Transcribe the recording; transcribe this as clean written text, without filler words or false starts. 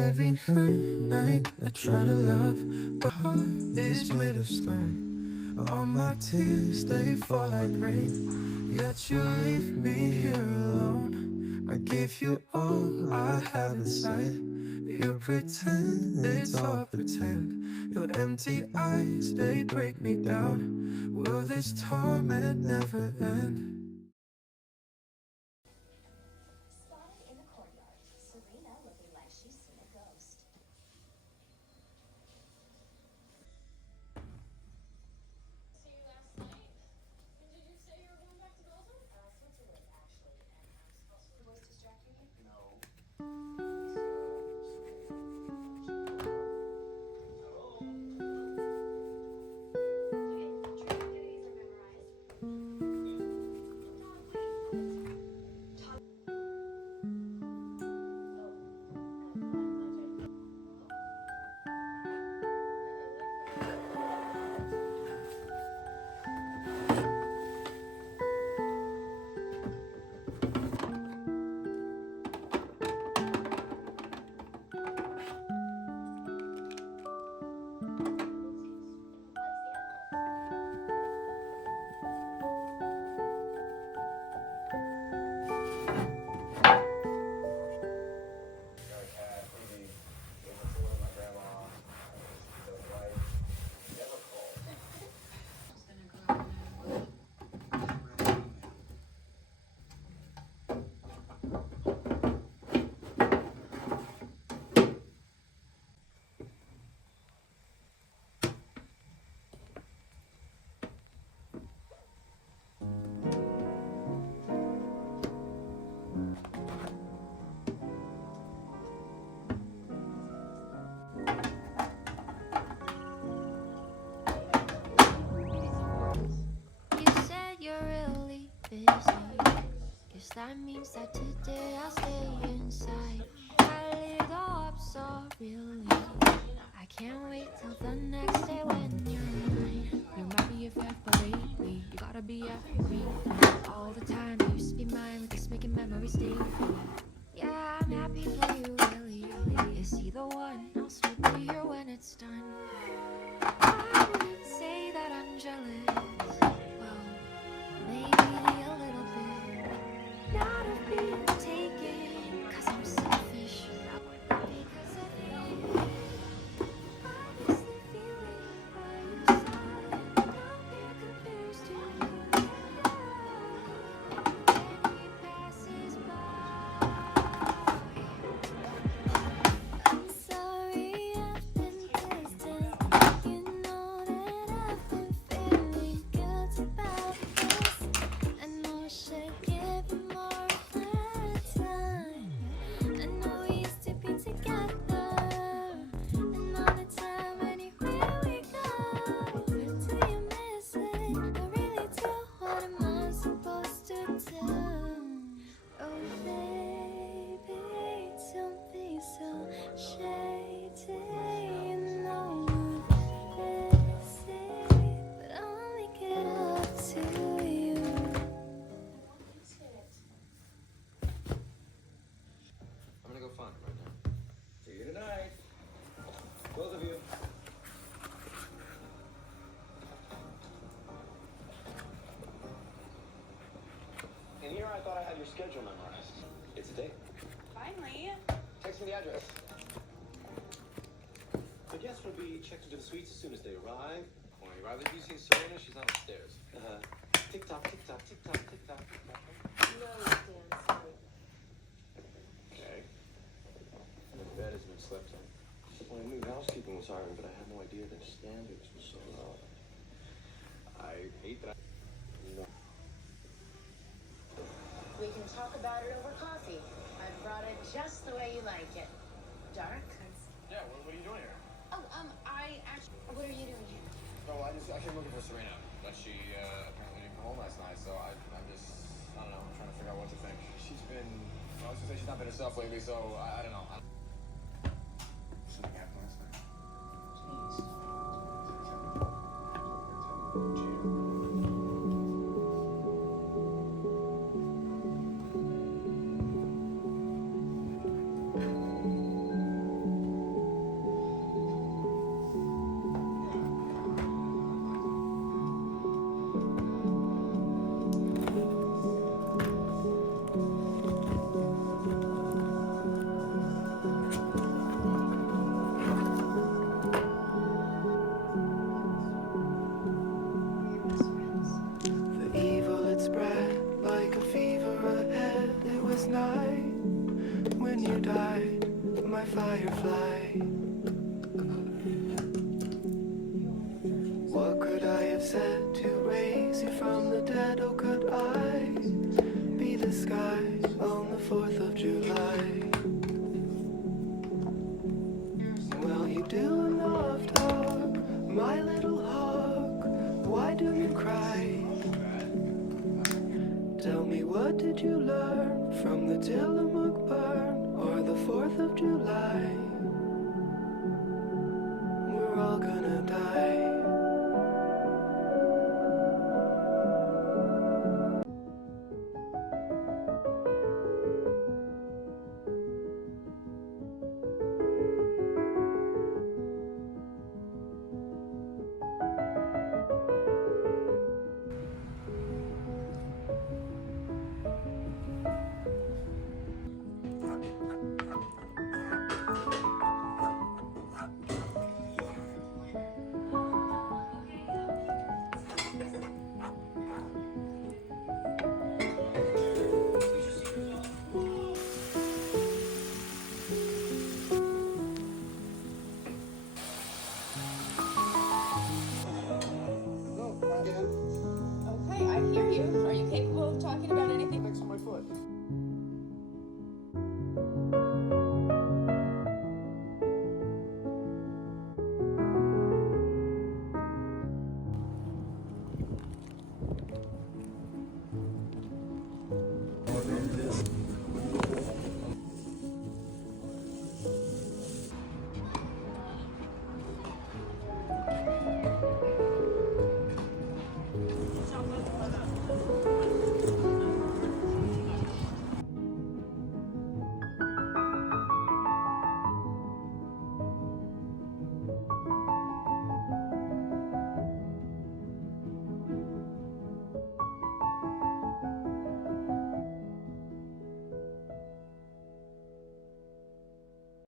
Every night I try to love, but heart is made of stone. All my tears, they fall like rain, yet you leave me here alone. I give you all I have inside. You pretend it's all pretend. Your empty eyes, they break me down. Will this torment never end? Spotted in the courtyard, Serena looking like she's seen a ghost. See you last night? And did you say you were going back to Belgium? Switzerland, actually. And I'm supposed to voice distracting you? No. You said you're really busy. Guess that means that today I'll stay inside. I lit up so really. I can't wait till the next day when you're mine. You're my BFF, but lately you gotta be after me all the time. You used to be mine, we're just making memories daily. Yeah, I'm happy for you, really. Is he the one? Else will be here when it's done. I wouldn't say that I'm jealous. Well, maybe a little bit. Not of being taken, cause I'm selfish. Because of you. Obviously feeling by your side. Compare compares to you. When he passes by. I'm sorry I've been distant. You know that I've been feeling guilty about this. I know I should give you more of my time. I know we used to be together. And all the time, anywhere we go. Do you miss it? I really do. What am I supposed to do? Oh, baby, don't be so shady. You know I'm busy, but I'll make it up to you. I'm gonna go find him right now. See you tonight. Both of you. In here, I thought I had your schedule memorized. It's a date. Finally. Text me the address. The guests will be checked into the suites as soon as they arrive. Or you rather you see Serena? She's not upstairs. Tick tock, tick tock, tick tock, tick tock, tick tock. No, Dan, sorry. Okay. The bed has been slept in. Well, I knew housekeeping was hiring, but I had no idea their standards were so low. I hate that. We can talk about it over coffee. I brought it just the way you like it. Dark? Yeah, what are you doing here? Oh, I actually... What are you doing here? Oh, I came looking for Serena, but she apparently didn't come home last night, so I'm just, I don't know, I'm trying to figure out what to think. She's been, I was gonna say she's not been herself lately, so I don't know. Something happened last night. Jeez. firefly. What could I have said to raise you from the dead? Oh, could I be the sky on the 4th of July? Well, you do enough talk, my little hawk. Why do you cry? Tell me, what did you learn from the Tillamook burn or the 4th of July?